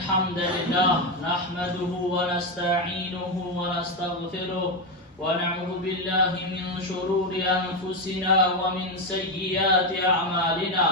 الحمد لله نحمده ونستعينه ونستغفره ونعوذ بالله من شرور أنفسنا ومن سيئات أعمالنا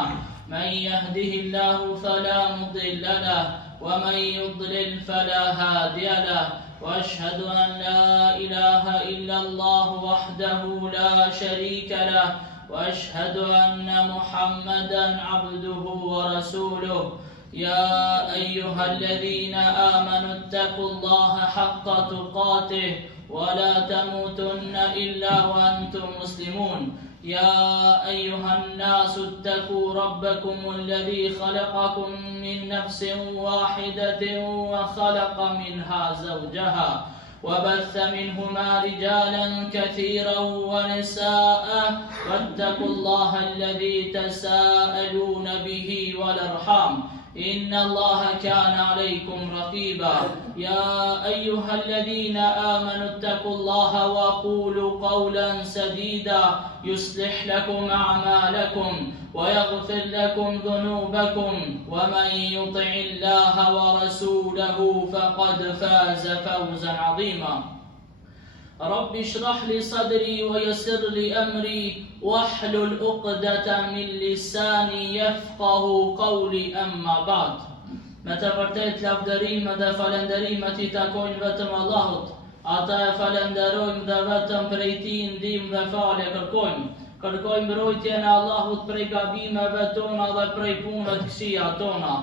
من يهده الله فلا مضل له ومن يضلل فلا هادي له وأشهد أن لا إله إلا الله وحده لا شريك له وأشهد أن محمدا عبده ورسوله يا أيها الذين آمنوا اتقوا الله حق تقاته ولا تموتن إلا وأنتم مسلمون يا أيها الناس اتقوا ربكم الذي خلقكم من نفس واحدة وخلق منها زوجها وبث منهما رجالا كثيرا ونساء واتقوا الله الذي تساءلون به والأرحام إن الله كان عليكم رقيبا يا أيها الذين آمنوا اتقوا الله وقولوا قولا سديدا يصلح لكم أعمالكم ويغفر لكم ذنوبكم ومن يطع الله ورسوله فقد فاز فوزا عظيما رب اشرح لي صدري ويسر لي أمري واحلل عقدة من لساني يفقه قولي أما بعد. Me të vërtet lavdërime dhe falenderimet i takojnë vetëm Allahut. Ata e falenderojmë dhe vetëm prej tij ndihmë dhe falje kërkojmë. Kërkojmë mbrojtjen e Allahut prej gabimeve tona dhe prej punëve të këqija tona.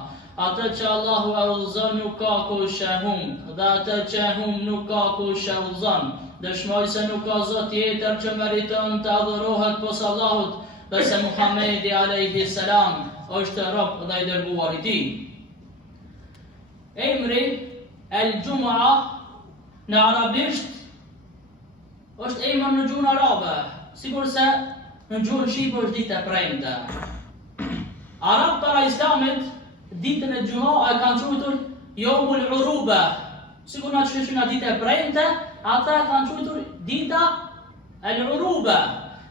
Atë që Allahu e udhëzon nuk ka kush e humb, dhe atë që e humb nuk ka kush e udhëzon. Dëshmoj se nuk ka Zot tjetër që meriton të adhurohet pos Allahut dhe se Muhamedi alayhi salam është rob dhe i dërguar i tij. Emri el-Jum'a në arabisht është emër në gjuhën arabe, sikur se në gjuhën shqipe është ditë e premte. Arabët para Islamit ditën e Jum'a e kanë quajtur Yawmul Uruba, sikur na çështën ditë e premte. Ata e kanë quajtur dita el-Uruba.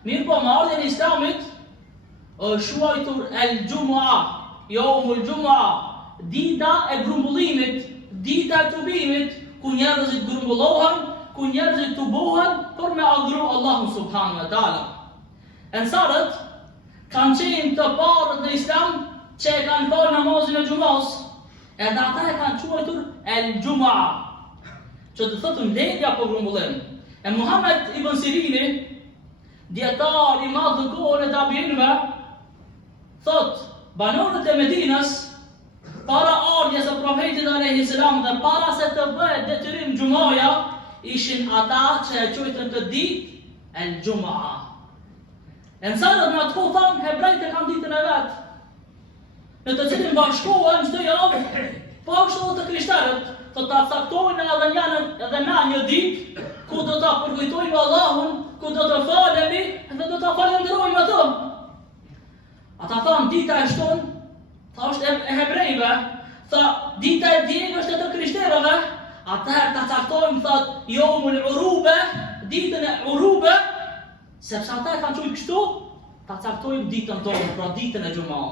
Mirë po, me ardhen e Islamit është quajtur el-Jum'a, Yawmul Jum'a, dita e grumbullimit, dita e tubimit, ku njerëzit grumbullohen, ku njerëzit tubohen për me adhuru Allahun subhanahu wa taala. Ensarët kanë qenë të parët në Islam që e kanë falë namazin e Gjum'as, edhe ata e kanë quajtur el-Jum'a, që të thotë mbledhja për grumbullim. E Muhammed ibn Sirini, dietar i madh në kohën e tabiinëve, thotë banorët e Medinës para ardhjes së profetit alayhi salam dhe para se të bëhet detyrim Xhumaja, ishin ata që e quajtën të ditë el-Jum'a. Ensarët në atë kohë thanë hebrejtë e kanë ditën e vet, në të cilin bashkohen çdo javë, po ashtu edhe të krishterët. Të ta caktojnë edhe na një ditë ku do ta përkujtojmë Allahun, ku do të falemi dhe do ta falenderojmë atë. Ata thanë dita e shtunë, tha është e hebrejve, tha dita e dielë është e të krishterëve. Atëherë ta caktojmë thotë Yawmul Uruba, ditën e Urube, sepse ata e kanë thënë kështu, ta caktojmë ditën tonë, pra ditën e Xhum'a.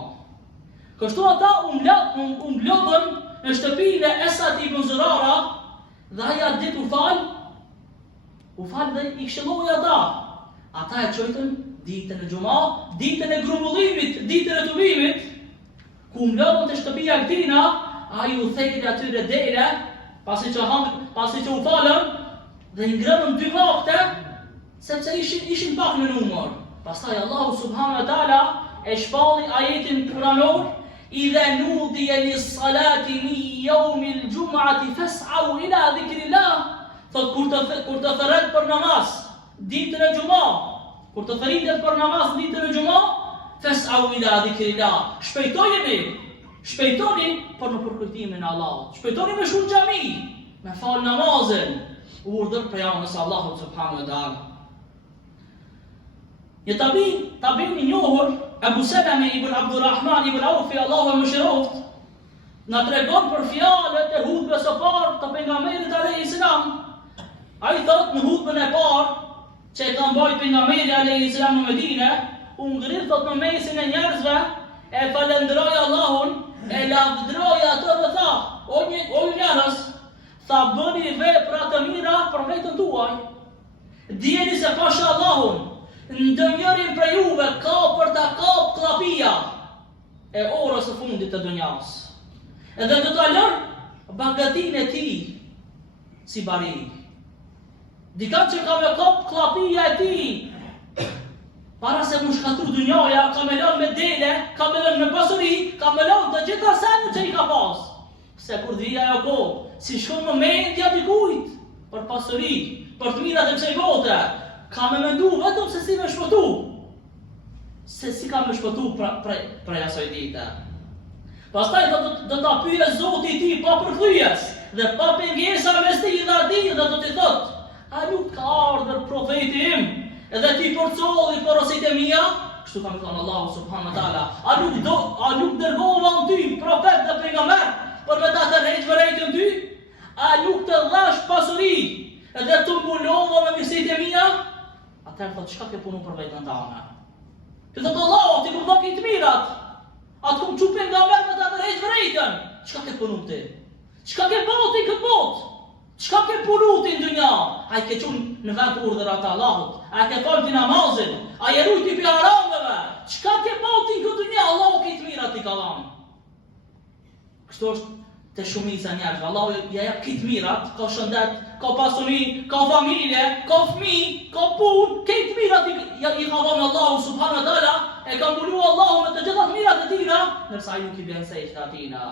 Kështu ata u mblodhën në shtëpinë e Esad ibn Zurara dhe aja ditë u fal dhe i këshilloi ata. Ata e quajtën ditën e Xhum'a, ditën e grumbullimit, ditën e tubimit, ku mblodhën te shtëpia e tina, ai u thejë atyre dere, pasi që u falën dhe i ngrënën dy vakte, sepse ishin pak në numër. Pastaj Allahu subhanahu wa taala e shpalli ajetin kuranor إذا نودي للصلاة من يوم الجمعة فاسعوا إلى ذكر الله. Kur të thërret për namaz ditën e Xhum'a, kur të thëritet për namaz ditën e Xhum'a, fas'au ila dhikrillah. Shpejtoni për në përkujtimin e Allahut. Shpejtoni me shku në xhami, me fal namazin, urdhër pejgamberit Allahut subhanahu wa taala. Një tabiin i njohur, Abu Salama ibn Abdurrahman ibn Awfi, Allahu e mëshiroft, na tregon për fjalët e hutbes së parë të pejgamberit alayhi salam. Ai thot në hutbën e parë që e ka mbajtur pejgamberi alayhi salam në Medinë, u ngrit thot në mesin e njerëzve, e falenderoi Allahun, e lavdëroi atë dhe tha: "O një tha bëni vepra të mira për vetën tuaj. Dijeni se pasha Allahun, ndonjërin për juve ka për ta kap klapia e orës së fundit të dunjas. Edhe do ta lën bagatin e tij si bari. Dika që ka me kap klapia e tij, para se mu shkatru dunjaja, ka me lën me dele, ka me lën me pasuri, ka me lën të gjitha senë që i ka pas. Se kur dhja e ko, si shkon më mendja dikujt, për pasuri, për të mirat e kësaj bote, ka me mendu vetëm se si me shpëtu. Se si ka me shpëtu prej asoj dite. Pastaj do ta pyje Zoti i ti pa përthyes, dhe pa pengesa mes ti dhe ati, dhe do t'i thot, a nuk ka ardhur profeti im, edhe ti përcolli porosit e mia, kështu ka me thonë Allahu subhanahu wa taala, a nuk dërgova në ty profet dhe pejgamber, për me ta të rejtë vërejtën ty, a nuk të dhash pasuri, edhe të mbulova me mirësitë e mia, atëherë thot, çka ke punu për vetën tane? Të thot Allahu, ti kur dhaki të mirat, atë kum çu pejgamber me ta të rejtë vërejtën, çka ke punu ti? Çka ke boti këtë botë? Çka ke punu ti në dunja? A i ke qunë në vend urdhërat e Allahut? A ke falë ti namazin? A je rujti pi harameve? Çka ke boti në këtë dunja? Allahu ke të mirat i ka dhanë. Kështu është të shumica njerëzve. Allahu ja jep këtë mirat, ka shëndet, ka pasuri, ka familje, ka fëmijë, ka punë, këtë mirat i ka dhanë Allahu subhanahu wa taala, e ka mbulu Allahu me të gjitha mirat e tina, ndërsa ai nuk i bën sejtë atina.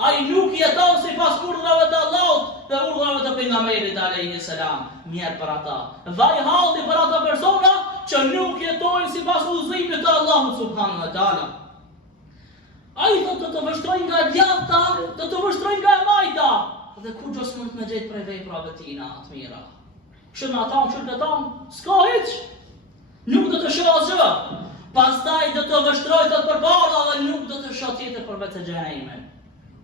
Ai nuk jeton sipas urdhrave të Allahut dhe urdhrave të pejgamberit alayhi salam. Mirë për ata. Vaj halli për ata persona që nuk jetojnë sipas udhëzimit të Allahut subhanahu wa taala. Ai do të vështrojnë nga djathta, do të vështrojnë nga e majta, dhe kur gjos mund të më gjetë prej veprave tina të mira. Kështu në ata, kështu në ata, s'ka hiç. Nuk do të shoh asgjë. Pastaj do të vështrojë të përbara dhe nuk do të shoh tjetër përveç se xhenemin.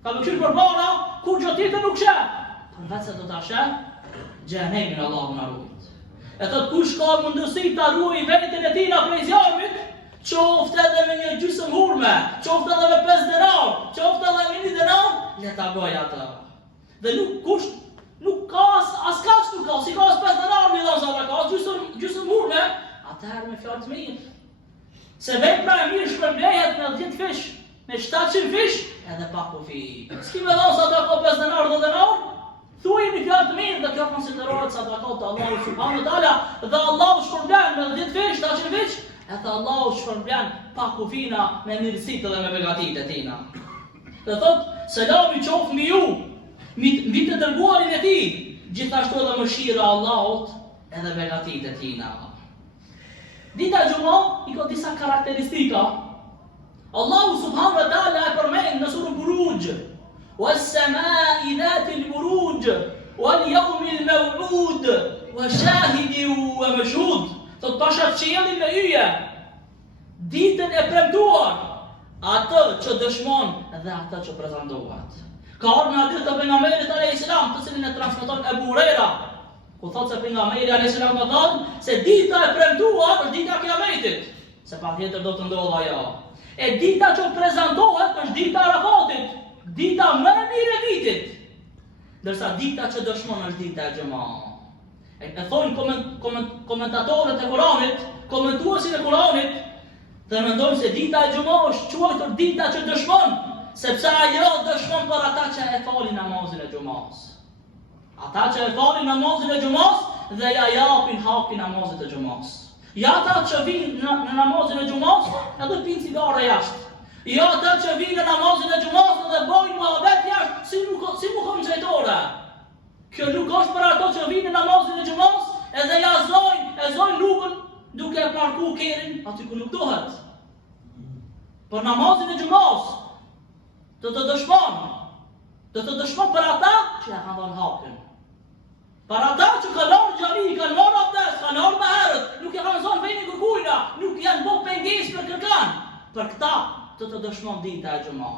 Ka më këshirë përbara, kur gjë tjetër nuk shë. Përveç se do të shë, xhenemin Allahu na ruajt. E thot kush ka mundësi ta ruajë veten e tij prej zjarmit, qoftë edhe me një gjysmë hurme, qoftë edhe me 5 denar, qoftë edhe me 1 denar, le ta bëj atë. Dhe nuk ka as kaç nuk ka, si ka as 5 denar me dhënë sa ka, gjysmë hurme, atëherë me fjalë të mirë. Se vepra e mirë shpërblehet me 10 fish, me 700 fish, edhe pa kufi. S'ki me dhënë sa ka 5 denar, 10 denar, thuaj një fjalë të mirë dhe kjo konsiderohet sadakat të Allahu subhanahu wa taala, dhe Allahu shpërblen me 10 fish, 700 fish, edhe Allahu shpërblen pa kufina me mirësitë dhe me begatitë e tina. Dhe thot, selami qoftë mbi ju, mbi të dërguarin e tij, gjithashtu edhe mëshira e Allahut edhe begatitë e tina. Dita e Xhumë i ka disa karakteristika. Allahu subhanahu wa taala e përmend në surën Buruj, was-samaa'i dhatil buruj, wal-yawmil maw'ud, wa shahidin wa mashhud. Thot pashat qiellin me yje, ditën e premtuar, atë që dëshmon dhe atë që prezantohet. Ka ardhur në hadith të pejgamberit alayhis salam, të cilin e transmeton Abu Huraira, ku thot se pejgamberi alayhis salam ka thënë se dita e premtuar është dita e Kiametit, se patjetër do të ndodhë ajo. E dita që prezantohet është dita e Arafatit, dita më e mirë e vitit, ndërsa dita që dëshmon është dita e Xhumë. E thonë komentatorët e Kuranit, komentuesit e Kuranit, dhe mendojnë se dita e Xhumë është quajtur dita që dëshmon, sepse ajo dëshmon për ata që e falin namazin e Xhumës. Ata që e falin namazin e Xhumës dhe ja japin hakin namazit e Xhumës. Ja ata që vinë në namazin e Xhumës edhe pinë cigare jashtë. Ja ata që vinë në namazin e Xhumës edhe bojnë muhabet jashtë si mu konxhejtore. Kjo nuk është për ato që vinë në namazin e Xhumës edhe ja zojnë lugën duke e parku kerin aty ku nuk duhet. Për namazin e Xhumës do të dëshmon për ata që ja kanë dhënë hakin. Për ata që kanë marrë xhami, kanë marrë abdes, kanë marrë me herët, nuk e kanë zonë vejnë kërkujna, nuk janë bërë pengesë për kërkan. Për këta do të dëshmon dita e Xhumë.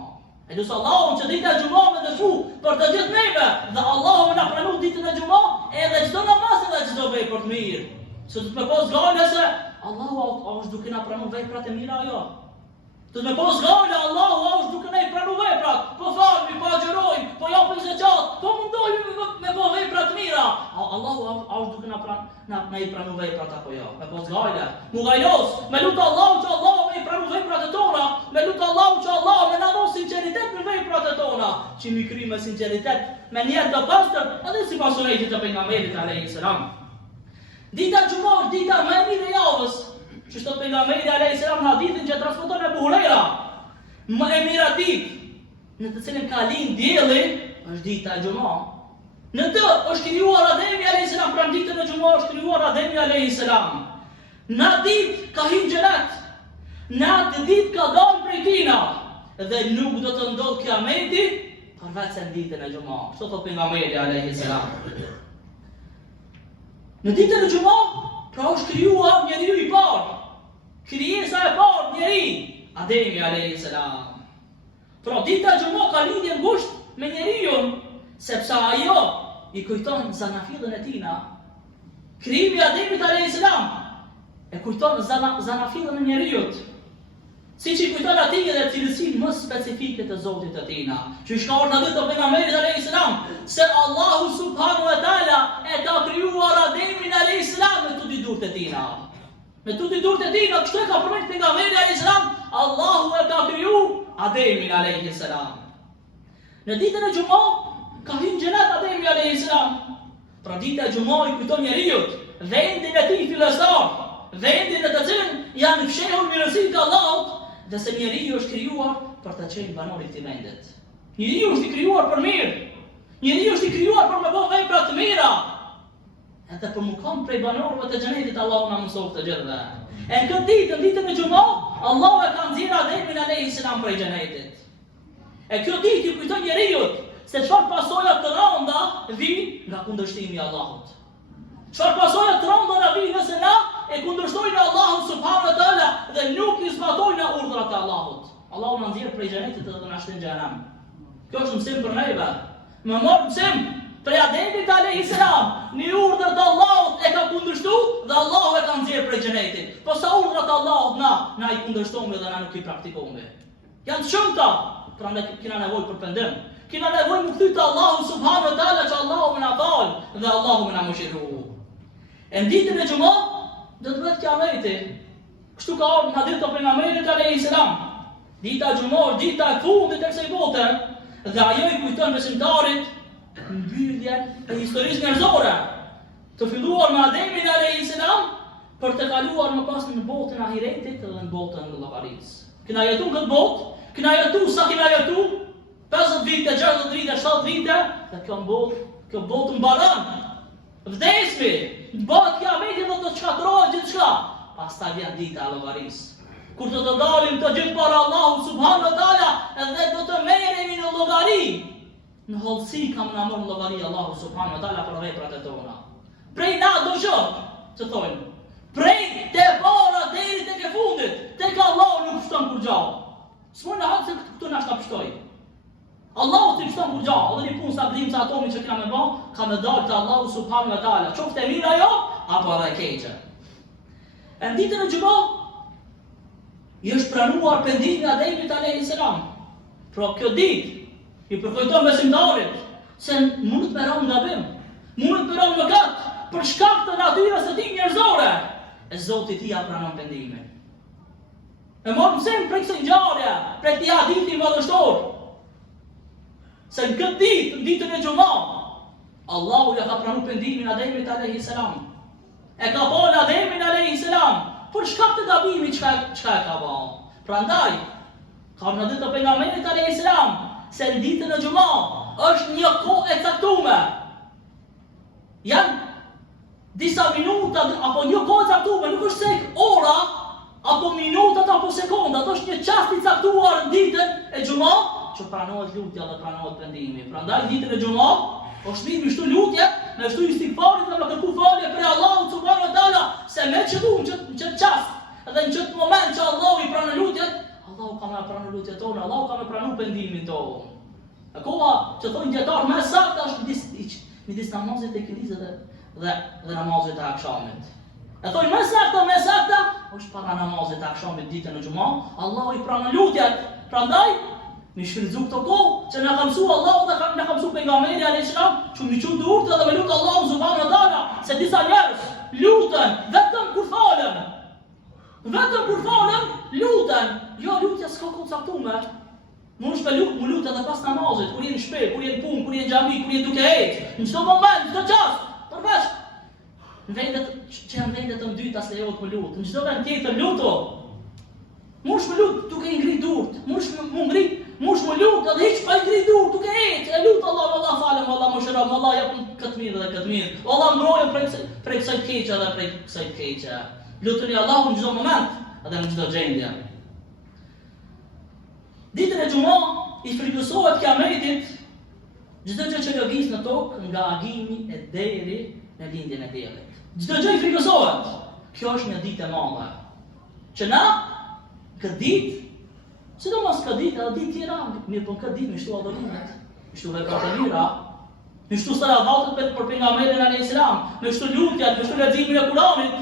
E lusë Allahun që dita e Xhumë me dëshmu për të gjithë neve, dhe Allahu na pranu ditën e Xhumë edhe çdo namaz edhe çdo vepër të mirë. Se do të më pas gale se Allahu është duke na pranu veprat e mira ajo. Do të më pas gale Allahu është duke na i pranu veprat. Po falmi, po agjërojmë, po japim zeqat, po mundohemi me Allahu është duke na i pranu veprat apo jo. Me pos gajle, mu gajlos, me lutë Allahu që Allahu me i pranu veprat e tona, me lutë Allahu që Allahu me na dhon sinceritet në veprat e tona, që mi kry me sinceritet, me njerë të pastër, edhe si pasunetit të pejgamberit alayhi salam. Dita Xumah, dita më e mirë e javës, që thot pejgamberi alayhi salam në hadithin që transmeton Abu Huraira, më e mira ditë në të cilën ka lind dielli është dita e Xumah. Në të është krijuar Ademi alayhi salam, pra ditën e Xumah është krijuar Ademi alayhi salam. Në ditë ka hyrë xhenet. Në atë ditë ka dalë prej tina dhe nuk do të ndodhë kiameti përveç se në ditën e Xumah. Kështu thot pejgamberi alayhi salam. Në ditën e Xumah pra është krijuar njeriu i parë. Krijesa e parë njeri, Ademi alayhi salam. Pra dita e Xumah ka lidhje ngushtë me njeriu, sepse ajo i kujton zanafillën e tina. Krijimi i Ademit alayhi salam e kujton zanafillën e njeriut. Siç i kujton atij edhe cilësinë më specifike të Zotit të tina. Që shka orë në dhe të pejgamberit alayhi salam, se Allahu subhanahu wa taala e ka krijuar Ademin alayhi salam me tuti durët e tina. Me tuti durët e tina, kështu e ka përmend pejgamberi alayhi salam, Allahu e ka krijuar Ademin alayhi salam. Në ditën e Xumah ka hyrë xhenet Ademi alayhi salam. Pra dita e Xumah i kujton njeriut vendin e tij fillestar, vendin në të cilën janë fshehur mirësitë e Allahut, dhe se njeriu është krijuar për të qenë banor i këtij vendit. Njeriu është i krijuar për mirë. Njeriu është i krijuar për të bërë vepra të mira. Edhe për mukon prej banorëve të xhenetit Allahu na mëson të gjithëve. E në këtë ditë, në ditën e Xumah, Allahu e ka nxjerrë Ademin alayhi salam prej xhenetit. E kjo ditë i kujton njeriut se çfarë pasoja të rënda vijnë nga kundërshtimi i Allahut. Çfarë pasoja të rënda vijnë nëse na e kundërshtojnë Allahun subhanahu wa taala dhe nuk i zbatojnë urdhrat e Allahut. Allahu na nxjerr prej xhenetit dhe na shtin në xhenem. Kjo është mësim për neve. Më mor mësim prej Ademit alayhi salam. Në urdhrat e Allahut e ka kundërshtuar dhe Allahu e ka nxjerr prej xhenetit. Po sa urdhrat e Allahut na i kundërshtojmë dhe na nuk i praktikojmë. Janë të shumta, prandaj kena nevojë për pendim. Kena nevojë më kthy te Allahu subhanahu wa taala që Allahu më na fal dhe Allahu më na mëshiroj. E në ditën e Xumah do të bëhet kiameti. Kështu ka ardhur në hadith të pejgamberit alayhi salam. Dita e Xumah, dita e fundit e kësaj bote, dhe ajo i kujton besimtarit mbylljen e historisë njerëzore, të filluar me Ademin alayhi salam për të kaluar më pas në botën e ahiretit dhe në botën e llogarisë. Kena jetu në këtë botë, kena jetu sa kena jetu, 50 vite, 60 vite, 70 vite, dhe kjo botë mbaron. Vdesmi, bëhet kiameti dhe të çkatërrohet gjithçka. Pastaj vjen dita e llogarisë. Kur do të dalim të gjithë para Allahut subhanahu wa taala, edhe do të merremi në llogari. Në hollësi kam na marrë llogari Allahu subhanahu wa taala për veprat e tona. Prej na do shoh, të thonë. Prej te para deri tek e fundit, tek Allahu nuk shton kur gjao. S'mund na hapse këtu na shtapshtoj. Allahu të shton kur gjao, edhe një punë sa brim sa atomi që kena me bë, ka me dalë te Allahu subhanahu wa taala. Qoftë e mirë ajo apo edhe e keqe. Në ditën e Xumah i është pranuar pendimi i Ademit alayhi salam. Pra kjo ditë i përkujton besimtarit se mund të merron gabim, mund të merron mëkat për shkak të natyrës së tij njerëzore. E Zoti i tij ja pranon pendimin. E morëm mësim prej kësaj ngjarje, prej këtij hadithi madhështor. Se në këtë ditë, në ditën e Xumah, Allahu ja ka pranuar pendimin Ademit alayhi salam. E ka falë Ademin alayhi salam për shkak të gabimit çka e ka bërë. Prandaj, ka në ditë të pejgamberit alayhi salam se në ditën e Xumah është një kohë e caktuar. Janë disa minuta apo një kohë e caktuar, nuk është se ora apo minutat apo sekondat, është një çast i caktuar në ditën e Xumah që pranohet lutja dhe pranohet pendimi. Prandaj ditën e Xumah është mirë shtu lutje, me shtu istighfarit dhe me kërku falje për Allahut subhanahu wa taala, se me qëllu në qëtë qast, edhe në qëtë moment që Allahu i pranon lutjet, Allahu ka me pranon lutjet tonë, Allahu ka me pranon pendimin tonë. E koha që thonë djetarë me sakta është midis namazit e kilizit dhe namazit e akshamit. E thonë me sakta është para namazit e akshamit ditën e Xumah, Allahu i pranon lutjet. Prandaj Mi shfrytzu këto kohë që na ka mësuar Allahu dhe na ka mësuar pejgamberi alayhis salam, që mi çu durtë dhe me lut Allahu subhanahu wa taala, se disa njerëz luten vetëm kur falen. Vetëm kur falen, luten. Jo, lutja s'ka kohë caktuar. Mund të lut edhe pas namazit, kur je në shtëpi, kur je në punë, kur je në xhami, kur je duke ecë, në çdo moment, çdo çast. Përveç në vendet që janë vendet të dyta se lejohet të lut. Në çdo vend tjetër luto. Mund të lut duke i ngrit durt, mund të lut edhe hiç pa i ngrit durt, duke ecë, e lut Allah falem, Allah më shëron, Allah jep këtë mirë dhe këtë mirë. Allah mbrojë prej kësaj të keqe dhe prej kësaj të keqe. Lutuni Allahun në çdo moment, edhe në çdo gjendje. Ditën e Xhumë i frikësohet Kiametit çdo gjë që lëviz në tokë nga agimi e deri në lindjen e diellit. Çdo gjë i frikësohet. Kjo është një ditë e madhe. Që na këtë ditë, sidomos këtë ditë edhe ditë tjera, mirë po këtë ditë me shtu adhurimet, me shtu veprat e mira, me shtu salavatet për pejgamberin alayhis salam, me shtu lutjet, me shtu leximin e Kuranit,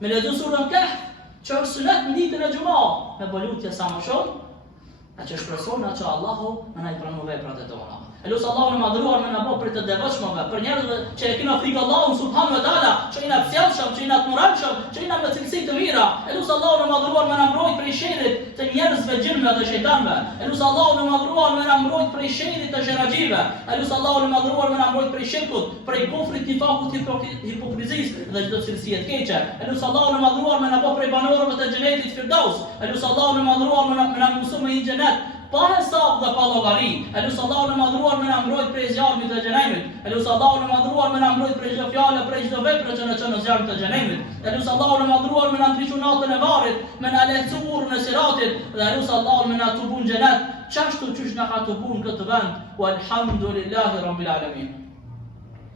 me lexu surën Kahf, që është sunet në ditën e Xhumë, me lutje sa më shumë. A që shpresojna që Allahu më na i pranon veprat e tona. Elus Allahu në madhruar me na bë për të devotshmëve, për njerëzve që e kena frikë Allahun subhanahu wa taala, që jena të sjellshëm, që jena të moralshëm, që jena me cilësi të mira. Elus Allahu në madhruar me na mbrojt prej sherrit të njerëzve, gjinëve dhe shejtanëve. Elus Allahu në madhruar me na mbrojt prej sherrit të xheraxhive. Elus Allahu në madhruar me na mbrojt prej shirkut, prej kufrit, nifakut, hipokrizisë dhe çdo cilësie të keqe. Elus Allahu në madhruar me na bë prej banorëve të xhenetit Firdaus. Elus Allahu në madhruar me na mësoj me xhenet pa hesab dhe pa llogari. Elus Allahu në madhruar me na mbrojt prej zjarmit të xhenemit. Elus Allahu në madhruar me na mbrojt prej çdo fjale, prej çdo vepre që na çon në zjarmin të xhenemit. Elus Allahu në madhruar me na ndriçu natën e varrit, me na lehtësu urrën e siratit, dhe elus Allahu me na tubun xhenet, çashtu çysh na ka tubun këtë vend. Walhamdulillahi rabbil alamin.